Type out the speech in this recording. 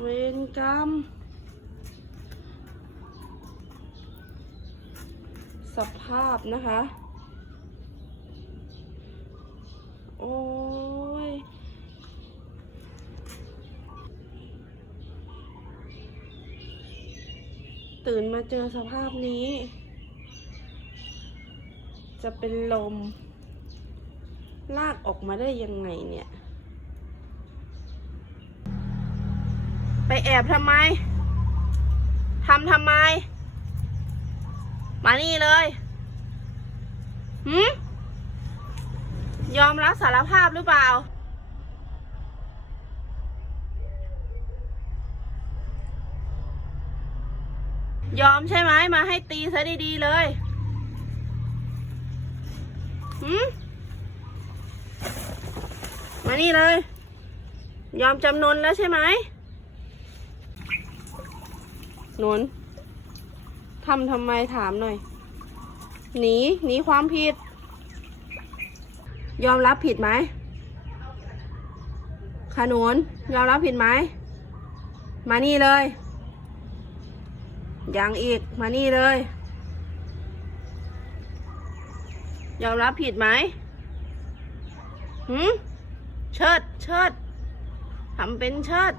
เวรกรรม สภาพนะคะ โอ้ย ตื่นมาเจอสภาพนี้ จะเป็นลม ลากออกมาได้ยังไงเนี่ย ไป แอบทำไมทำทำไม มานี่เลยหืมยอมรับสารภาพหรือเปล่า ยอมใช่ไหมมาให้ตีซะดีๆเลยหืมมานี่เลย ยอมจำนนแล้วใช่ไหม นุนทำทำไมถามหน่อย หนี หนีความผิด ยอมรับผิดไหมขนุนยอมรับผิดไหม มานี่เลย ยังอีก มานี่เลย ยอมรับผิดไหมหืมเชิด เชิด ทำเป็นเชิด